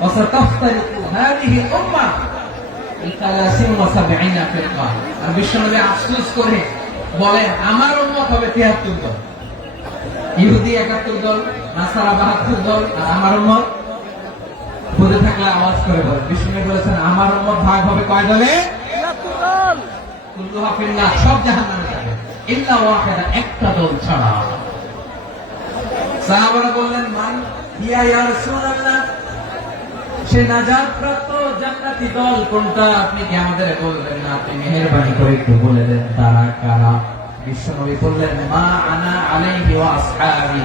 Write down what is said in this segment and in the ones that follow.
ওয়াসাতাফতারিকু হাদিহি উম্মাহ ইলা 73 ফিরকা। আর বিশ্বনবী আফসোস করে বলেন আমার উম্মত হবে 73 দল। ইহুদি 71 দল, নাসারা 72 দল, আর আমার উম্মত বুঝে থাকলে আওয়াজ করে বলেন। বিশ্বনবী বলেছেন আমার উম্মত ভাগ হবে কয় দলে? 73 দল। কুল্লুহা ফিন্নার, সব জাহান্নামে যাবে ইল্লা ওয়াহিদা, একটা দল ছাড়া। সাহাবারা বললেন মান হিয়া ইয়া রাসূলুল্লাহ, সে নাজাত প্রাপ্ত জান্নাতি দল কোনটা? আপনি কি আমাদের বলবেন না? আপনি মেহেরবানি করে একটু বলে দেন তারা কারা। বিশ্বনবী বললেন মা আনা আলাইহি ওয়া আসহাবি,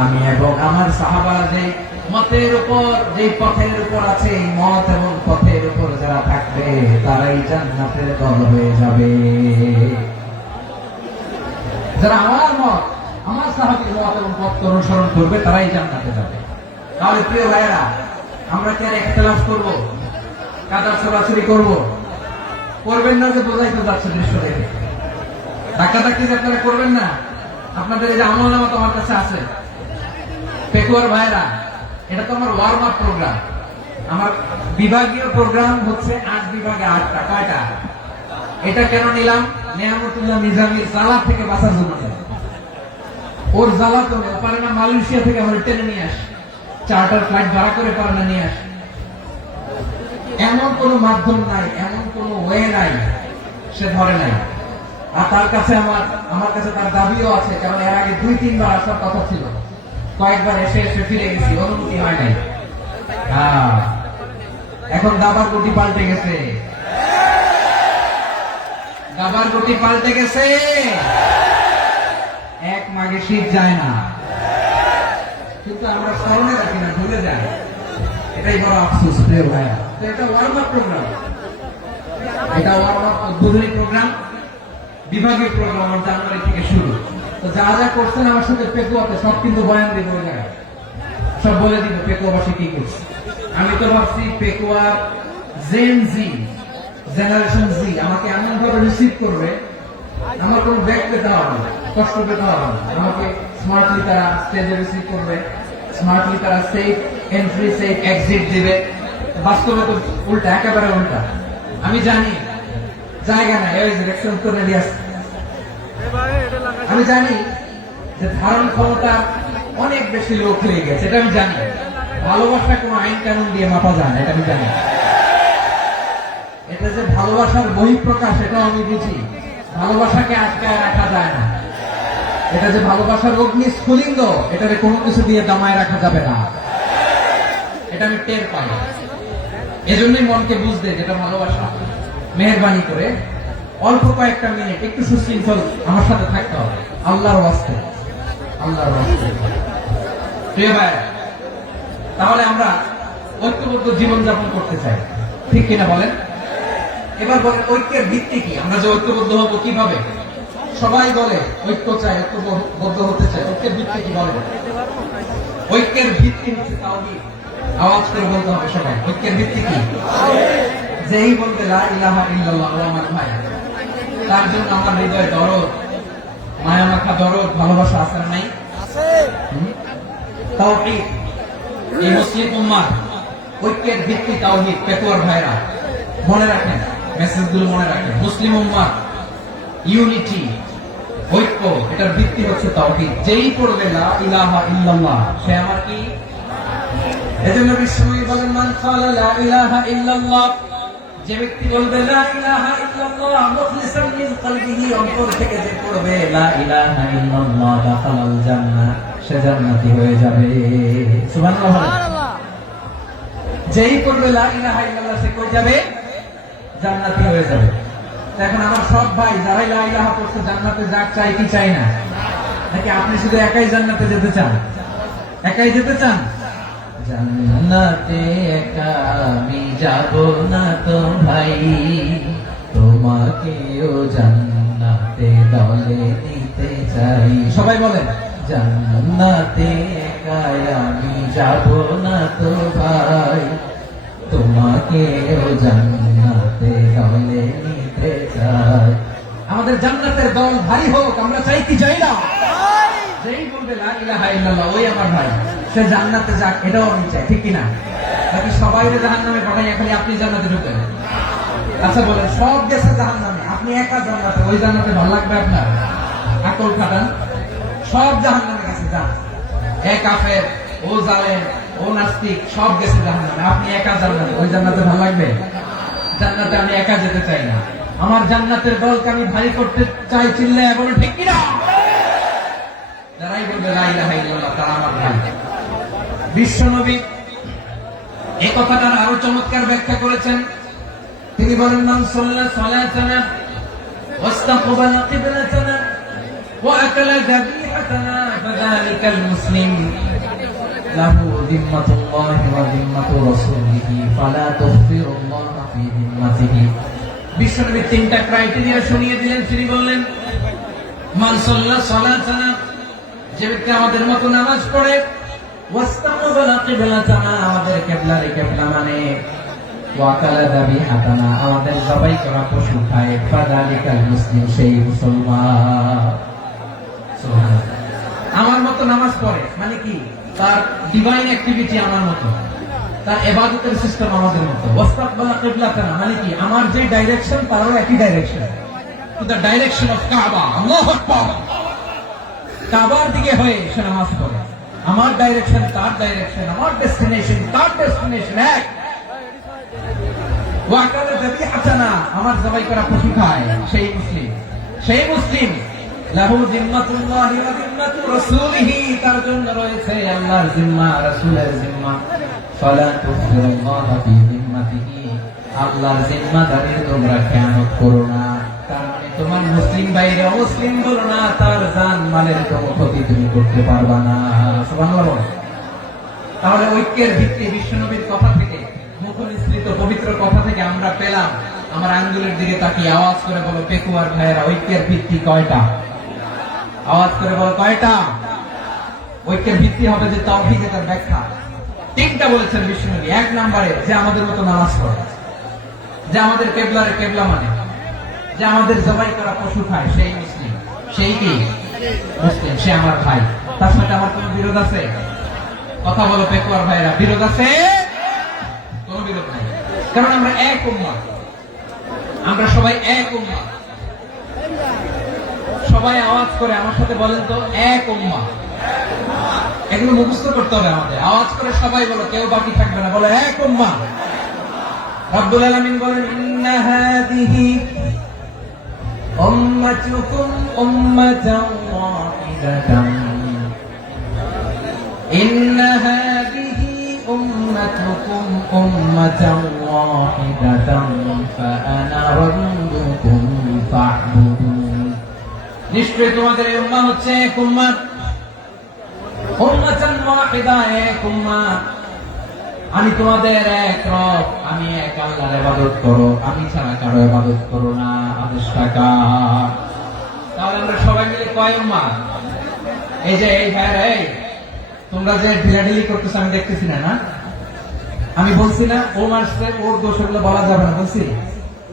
আমি এবং আমার সাহাবারা যে মতের উপর, যে পথের উপর আছে, এই মত এবং পথের উপর যারা থাকবে তারাই জান্নাতের দল হয়ে যাবে। যারা আমার মত, আমার সাহাবীর মত এবং পথ অনুসরণ করবে তারাই জান্নাতে যাবে। তাহলে প্রিয় ভাইয়েরা, আমরা কি আর ইখতিলাফ করব, কাদা ছড়াছড়ি করব? করবেন না যে বোঝাই তো যাচ্ছে দৃশ্য দেখে। ধাক্কাধাক্কি যে আপনারা করবেন না। আপনাদের এই যে আমলনামা তো আমার কাছে আছে। পেকুয়ার ভাইয়েরা, এটা তো আমার ওয়ার্ম আপ প্রোগ্রাম। আমার বিভাগীয় প্রোগ্রাম হচ্ছে 8 বিভাগে 8টা। কয়টা? এটা কেন নিলাম? নেয়ামতুল্লাহ নিজামীর জ্বালা থেকে বাঁচার জন্য। ওর জ্বালা তো পারে না মালয়েশিয়া থেকে আমার টেনে নিয়ে আসে, চার্টার ফ্লাইট ভাড়া করে পারে না নিয়ে আসে। এমন কোন মাধ্যম নাই, এমন কোন ওয়ে নাই, সে ধরে নাই। আর তার কাছে আমার কাছে তার দাবিও আছে, কারণ এর আগে 2-3 বার আসার কথা ছিল। কয়েকবার এসে ফিরে গেছি, অনুমতি হয় নাই। এখন দাবার গতি পাল্টে গেছে, দাবার গতি পাল্টে গেছে। এক মাঘে শীত যায় না, কিন্তু আমরা স্মরণে রাখি না, ভুলে যাই। এটাই বড় আফসোস প্রিয় ভাইয়া। তো এটা ওয়ার্ম আপ প্রোগ্রাম, এটা ওয়ার্ম আপ উদ্বোধনী প্রোগ্রাম, বিভাগীয় প্রোগ্রাম আমার জানুয়ারি থেকে শুরু। তো যা যা করছেন আমার সাথে পেকুয়াতে সব কিন্তু বয়ান দিব, ওই জায়গায় সব বলে দিব পেকুয়াবাসী কি করছে। আমি তো ভাবছি পেকুয়ার জেন জি, জেনারেশন জি আমাকে এমন ভাবে রিসিভ করবে, আমার কোনো ব্যাগ পেতে হবে না, কষ্ট পেতে হবে না। আমাকে স্মার্টলি তারা স্টেজে রিসিভ করবে, স্মার্টলি তারা সেফ এন্ট্রি সেফ এক্সিট দিবে। বাস্তবে তো উল্টা, একেবারে উল্টা। আমি জানি জায়গা নাই, এই যে রেকশন তো রেডি আছে। আমি জানি যে ধারণ ক্ষমতা অনেক বেশি লোক হয়ে গেছে, এটা আমি জানি। ভালোবাসা কোনো আইন কানুন দিয়ে মাপা যায় না, এটা আমি জানি। এটা যে ভালোবাসার বহিঃপ্রকাশ, এটাও আমি বুঝি। ভালোবাসাকে আটকায় রাখা যায় না। এটা যে ভালোবাসার অগ্নি স্ফুলিঙ্গ, এটাকে কোনো কিছু দিয়ে দামায় রাখা যাবে না, এটা আমি টের পাই। এজন্যই মনকে বুঝতে যেটা ভালোবাসা। মেহেরবানি করে অল্প কয়েকটা মিনিট একটু সুশৃঙ্খল আমার সাথে থাকতে হবে, আল্লাহর ওয়াস্তে, আল্লাহর ওয়াস্তে। প্রিয় ভাই, তাহলে আমরা ঐক্যবদ্ধ জীবনযাপন করতে চাই, ঠিক কিনা বলেন? এবার বলেন ঐক্যের ভিত্তি কি? আমরা যে ঐক্যবদ্ধ হবো কিভাবে? সবাই বলে ঐক্য চাই, ঐক্যবদ্ধ হতে চাই। ঐক্যের ভিত্তি কি বলেন? ঐক্যের ভিত্তি হচ্ছে তাওহীদ। আওয়াজ করে বলতে হবে সবাই, ঐক্যের ভিত্তি কি? যেই বলতে লা ইলাহা ইল্লাল্লাহ, ও আমার ভাই, তার জন্য আমার হৃদয়ে দরদ, মায়া মাখা দরদ, ভালোবাসা আছে না নাই? আছে। তাওহীদ। এই মুসলিম উম্মাহ ঐক্যের ভিত্তি তাওহীদ। পেকুয়ার ভাইরা মনে রাখেন, মেসেজগুলো মনে রাখেন। মুসলিম উম্মাহ ইউনিটি, ঐক্য, এটার ভিত্তি হচ্ছে তাওহীদ। যেই পড়বে লা ইলাহা ইল্লাল্লাহ, সে আমার কি? এজন্য বিশ্বনবী বলেন মান ক্বালা লা ইলাহা ইল্লাল্লাহ, যে ব্যক্তি বলবে লা ইলাহা ইল্লাল্লাহ মুখলিসান মিন কলবিহি, অন্তর থেকে যে পড়বে লা ইলাহা ইল্লাল্লাহ, দাখালাল জান্নাহ, সে জান্নাতি হয়ে যাবে। সুবহানাল্লাহ। যেই পড়বে লা ইলাহা ইল্লাল্লাহ, সে কই যাবে? জান্নাতি হয়ে যাবে। এখন আমার সব ভাই যারাই লা ইলাহা পড়ছে জান্নাতে যাক, চাই কি চাই না? নাকি আপনি শুধু একাই জান্নাতে যেতে চান? একাই যেতে চান? জান্নাতে একা আমি যাব না তো ভাই, তোমাকেও জান্নাতে দলে নিতে চাই। সবাই বলেন জান্নাতে একা আমি যাব না তো ভাই, তোমাকেও জান্নাতে দলে নিতে চাই। আমাদের জান্নাতের দল ভারী হোক, আমরা চাই কি চাই না? যেই বলবে লা ইলাহা ইল্লাল্লাহ, ওই আমার ভাই, সে জান্নাতে যাক, এটাও আমি চাই, ঠিক কিনা? নাকি সবাই জাহান্নামে পাঠাই খালি আপনি জান্নাতে ঢুকেন? আচ্ছা বলেন, সব গেছে জাহান্নামে, আপনি একা জান্নাতে, ওই জান্নাতে ভালো লাগবে আপনার? আকল খাটান। সব জাহান্নামে গেছে, যান। এ কাফের, ও জালেম, ও নাস্তিক, সব গেছে জাহান্নামে, আপনি একা জান্নাতে, ওই জান্নাতে ভালো লাগবে? জান্নাতে আমি একা যেতে চাই না, আমার জান্নাতের দলকে আমি ভারী করতে চাই। চিল্লে বলো ঠিক কিনা? যারাই বলবে লা ইলাহা ইল্লাল্লাহ তারা আমার ভাই। বিশ্বনবী এই কথাটার আরো চমৎকার ব্যাখ্যা করেছেন। তিনি বলেন, মান সাল্লা সালাতানা ওয়াস্তাকবালা কিবলাতানা ওয়া আকালা যাবিহাতানা ফাযালিকাল মুসলিম লাহু যিম্মাতুল্লাহি ওয়া যিম্মাতু রাসূলিহি ফালা তুগফিরুল্লাহা ফি যিম্মাতিহি। বিশ্বনবী তিনটা ক্রাইটেরিয়া শুনিয়ে দিলেন। তিনি বললেন, মান সাল্লা সালাতানা, যে ব্যক্তি আমাদের মতো নামাজ পড়ে, ওয়াস্তাকবালা কিবলাতানা, আমাদের কিবলারে কিবলা মানে, ওয়াকালা যাবিহাতানা, আমাদের জবাই করা পশু খায়, ফাযালিকাল মুসলিম, সেই মুসলমান। সুবহানাল্লাহ। আমার মতো নামাজ পড়ে মানে কি? তার ডিভাইন অ্যাক্টিভিটি আমার মতো, তার ইবাদতের সিস্টেম আমাদের মতো। ওয়াস্তাকবালা কিবলাতানা মানে কি? আমার যে ডাইরেকশন তারও একই direction, to the direction of কাবা। আল্লাহু আকবার। কাবার দিকে হয়ে সে নামাজ পড়ে। আমার ডাইরেকশন তার ডাইরেকশন, আমার ডেস্টিনেশন তার ডেস্টিনেশন এক। ওয়াকালা যাবিহাতানা, আমার জবাই করা পশু খায়, সেই মুসলিম। সেই মুসলিম লাহু যিম্মাতুল্লাহি ওয়া যিম্মাতু রাসূলিহি, তার জন্য রয়েছে আল্লাহর জিম্মা, রাসূলের জিম্মা। ফালা তুগফিরুল্লাহা ফি যিম্মাতিহি, আল্লাহর জিম্মাদারির তোমরা খেয়ানত করো না। তার মানে তোমার মুসলিম বাইরে অমুসলিম বলো না, তার জান মালের কোনো ক্ষতি তুমি করতে পারবা না। সুবহানাল্লাহ। তাহলে ঐক্যের ভিত্তি বিশ্বনবীর কথা থেকে, মুখনিসৃত পবিত্র কথা থেকে আমরা পেলাম। আমার আঙ্গুলের দিকে তাকিয়ে আওয়াজ করে বলো পেকুয়ার ভাইয়েরা, ঐক্যের ভিত্তি কয়টা? আওয়াজ করে বলো কয়টা? ঐক্যের ভিত্তি হবে যে তাওহীদ, এর ব্যাখ্যা তিনটা বলেছেন বিশ্বনবী। এক নম্বরে, যে আমাদের মতো নামাজ পড়ে, যে আমাদের কিবলারে কিবলা মানে, যে আমাদের জবাই করা পশু খায়, সেই মুসলিম। সেই কি? মুসলিম, সে আমার ভাই। তার সাথে আমার কোনো বিরোধ আছে? কথা বলো পেকুয়ার ভাইয়েরা, বিরোধ আছে? কোনো বিরোধ নাই, কারণ আমরা এক উম্মাহ, আমরা সবাই এক উম্মাহ। সবাই আওয়াজ করে আমার সাথে বলেন তো, এক উম্মাহ। এগুলো মুখস্থ করতে হবে আমাদের। আওয়াজ করে সবাই বলো, কেউ বাকি থাকবে না, বলো এক উম্মাহ। রব্বুল আলামিন বলেন, ইন্না হাযিহি উম্মাতুকুম উম্মাতান ওয়াহিদাতান, ইন্না হাযিহি উম্মাতুকুম উম্মাতান ওয়াহিদাতান ফাআনা রাব্বুকুম ফা'বুদুন। নিশ্চয়ই তোমাদের এই উম্মাহ হচ্ছে এক উম্মাহ, উম্মাতান ওয়াহিদা, এক উম্মাহ। আমি তোমাদের এক রব, আমি এক আল্লাহর ইবাদত করো, আমি ছাড়া কারো ইবাদত করো না। আদেশটা কার? তাহলে আমরা সবাই মিলে কয় উম্মাহ? এই যে এই ভাইরা, এই তোমরা যে ঢিলাঢিলি করতেছ আমি দেখতেছি না, না? আমি বলছি না ও মারছে, ওর দোষ, এগুলো বলা যাবে না বলছি?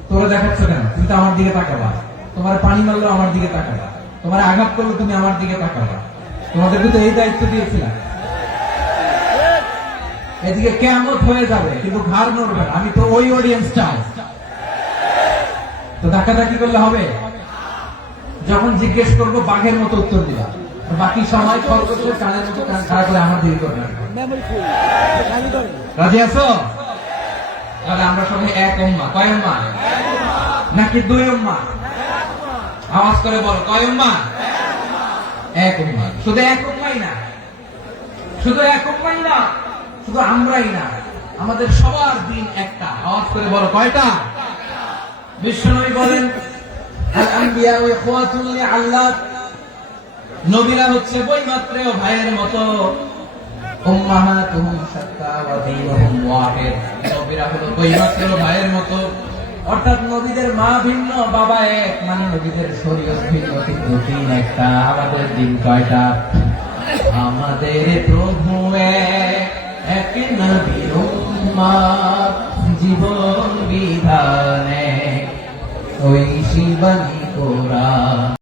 তোরা দেখাচ্ছ কেন? তুমি তো আমার দিকে তাকাবা। তোমার পানি মারলো আমার দিকে তাকাবা, তোমার আঘাত করলো তুমি আমার দিকে তাকাবা। তোমাদেরকে তো এই দায়িত্ব দিয়েছিলাম। এদিকে কিয়ামত হয়ে যাবে কিন্তু ঘাড় নড়বে না, আমি তো ওই অডিয়েন্স চাই। তো ধাক্কাধাক্কি করলে হবে? যখন জিজ্ঞেস করবো বাঘের মতো উত্তর দিবা, বাকি সময় খরগোশের কানের মতো কান খাড়া করে আমার দিকে করবে। রাজি আছো? তাহলে আমরা সবাই এক উম্মাহ। কয় উম্মাহ? নাকি দুই উম্মাহ? আওয়াজ করে বল, কয় উম্মাহ? এক উম্মাহ। শুধু এক উম্মাহই না, শুধু এক উম্মাহই না, শুধু আমরাই না, আমাদের সবার দিন একটা। আওয়াজ করে বলো কয়টা? বিশ্বনবী বলেন, আল আম্বিয়া ইখওয়াতুন লিআল্লাহ, নবীরা হচ্ছে বৈমাত্রেয় ভাইয়ের মতো। উম্মাহাতুহুম শাত্তা ওয়া দীনুহুম ওয়াহিদ, নবীরা হলো বৈমাত্রেয় ভাইয়ের মতো। অর্থাৎ নবীদের মা ভিন্ন, বাবা এক, মানে নবীদের শরীয়ত ভিন্ন, কিন্তু দিন একটা। আমাদের দিন কয়টা? আমাদের প্রভু এক, নবীর উম্মাহ, জীবন বিধানে ওই শিবানী কোরআন।